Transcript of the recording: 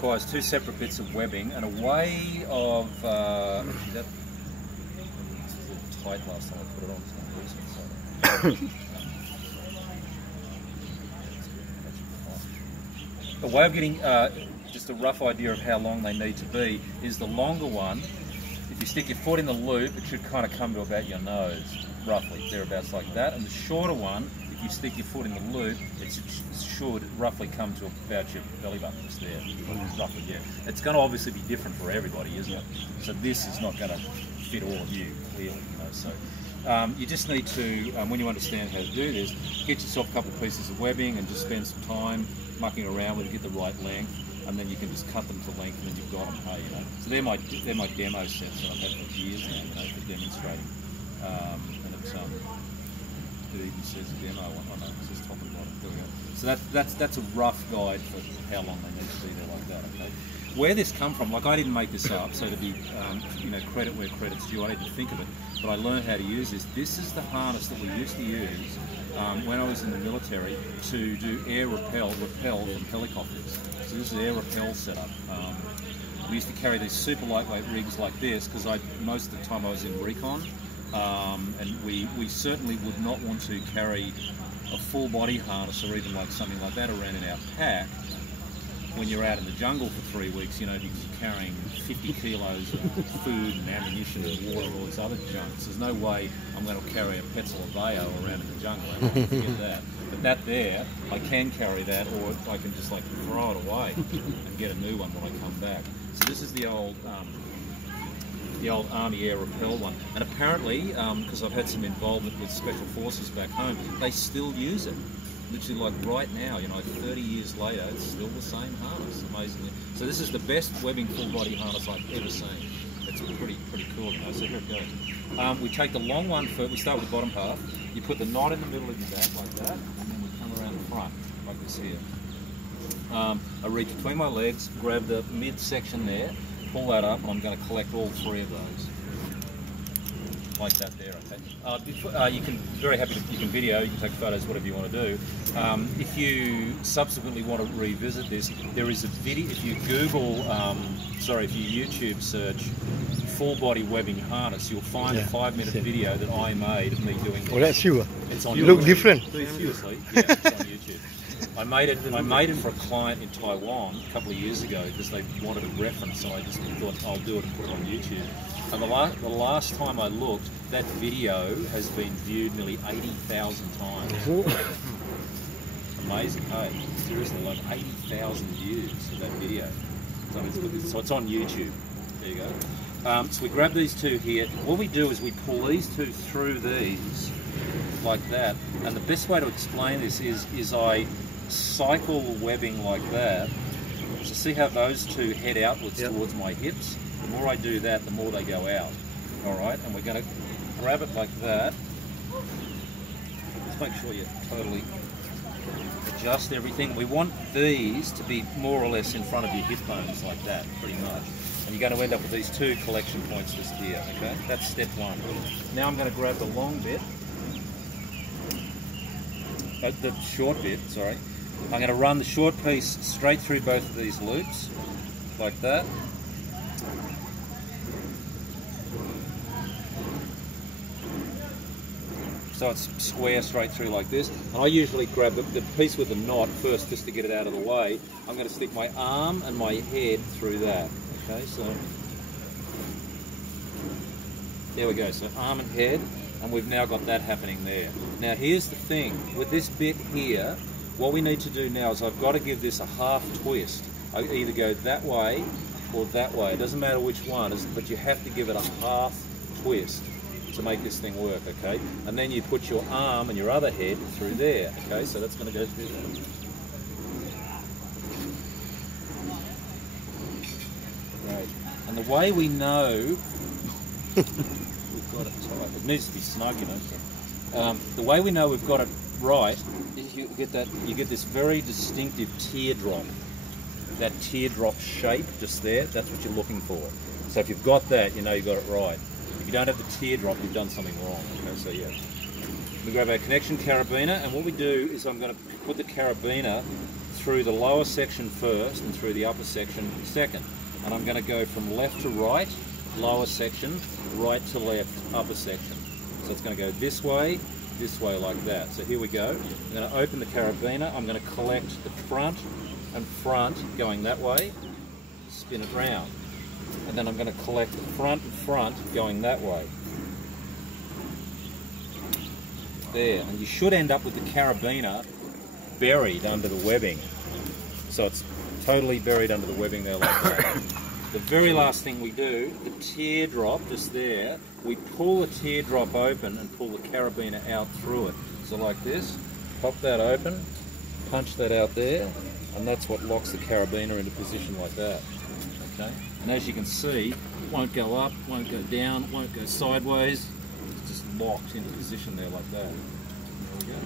requires two separate bits of webbing and a way of. Actually, that this was a little tight last time I put it on. The way of getting just a rough idea of how long they need to be is the longer one. If you stick your foot in the loop, it should kind of come to about your nose, roughly, thereabouts like that. And the shorter one, if you stick your foot in the loop, it should roughly come to about your belly button, just there. Roughly, yeah. It's going to obviously be different for everybody, isn't it? So this is not going to fit all of you, clearly, you know. So you just need to, when you understand how to do this, get yourself a couple of pieces of webbing and just spend some time mucking around with it, get the right length, and then you can just cut them to length, and then you've got them. Hey, you know. So they're my demo sets that I've had for years now, you know, for demonstrating. And it's it even says demo. Oh no, it says top and bottom. There we go. So that's a rough guide for how long they need to be there like that. Okay. Where this come from? Like I didn't make this up, so to be you know, credit where credit's due. I didn't think of it, but I learned how to use this. This is the harness that we used to use when I was in the military to do air rappel from helicopters. So this is air rappel setup. We used to carry these super lightweight rigs like this because most of the time I was in recon, and we certainly would not want to carry a full body harness or even like something like that around in our pack when you're out in the jungle for 3 weeks, you know, because you're carrying 50 kilos of food and ammunition and water and all this other junk. So there's no way I'm going to carry a Petzl Aveo around in the jungle. I don't forget that. But that there, I can carry that, or I can just like throw it away and get a new one when I come back. So this is the old Army Air Rappel one. And apparently, because I've had some involvement with Special Forces back home, they still use it. Literally like right now, you know, 30 years later, it's still the same harness, amazingly. So this is the best webbing full body harness I've ever seen. It's pretty cool, you know, so here it goes. We take the long one first, we start with the bottom part, you put the knot in the middle of your back like that, and then we come around the front, like this here. I reach between my legs, grab the mid-section there, pull that up, and I'm going to collect all 3 of those. Like that there, okay. You can very happy to, you can video, you can take photos, whatever you want to do. If you subsequently want to revisit this, there is a video. If you Google, if you YouTube search full body webbing harness, you'll find a 5-minute video that I made of me doing this. Oh, that's you. It's on you YouTube. Look different. Seriously, yeah, it's on YouTube. I made it for a client in Taiwan a couple of years ago because they wanted a reference, so I just thought I'll do it and put it on YouTube. And the last time I looked, that video has been viewed nearly 80,000 times. Amazing, hey? Seriously, like 80,000 views of that video. So it's on YouTube. There you go. So we grab these 2 here. What we do is we pull these 2 through these, like that. And the best way to explain this is I cycle the webbing like that. So see how those 2 head outwards towards my hips? The more I do that, the more they go out. All right, and we're going to grab it like that. Just make sure you totally adjust everything. We want these to be more or less in front of your hip bones like that, pretty much. And you're going to end up with these 2 collection points just here, okay? That's step 1. Now I'm going to grab the long bit, the short bit, sorry. I'm going to run the short piece straight through both of these loops, like that. So it's square straight through like this. And I usually grab the piece with the knot first just to get it out of the way. I'm going to stick my arm and my head through that. Okay, so there we go. So arm and head, and we've now got that happening there. Now here's the thing, with this bit here, what we need to do now is I've got to give this a half twist. I either go that way or that way. It doesn't matter which one, but you have to give it a half twist to make this thing work, okay? And then you put your arm and your other head through there, okay? So that's going to go through there. Great. And the way we know we've got it tight, it needs to be snug, you know. So, the way we know we've got it right is you get this very distinctive teardrop. That teardrop shape just there, that's what you're looking for. So if you've got that, you know you got it right. If you don't have the teardrop, you've done something wrong. Okay, so yeah. We grab our connection carabiner, and what we do is I'm going to put the carabiner through the lower section first and through the upper section second. And I'm going to go from left to right, lower section, right to left, upper section. So it's going to go this way like that. So here we go. I'm going to open the carabiner. I'm going to collect the front and front going that way, spin it round. And then I'm going to collect the front and front going that way. There, and you should end up with the carabiner buried under the webbing. So it's totally buried under the webbing there like that. The very last thing we do, the teardrop just there, we pull the teardrop open and pull the carabiner out through it. So like this, pop that open, punch that out there, and that's what locks the carabiner into position like that. Okay? And as you can see, it won't go up, won't go down, won't go sideways. It's just locked into position there like that. There we go.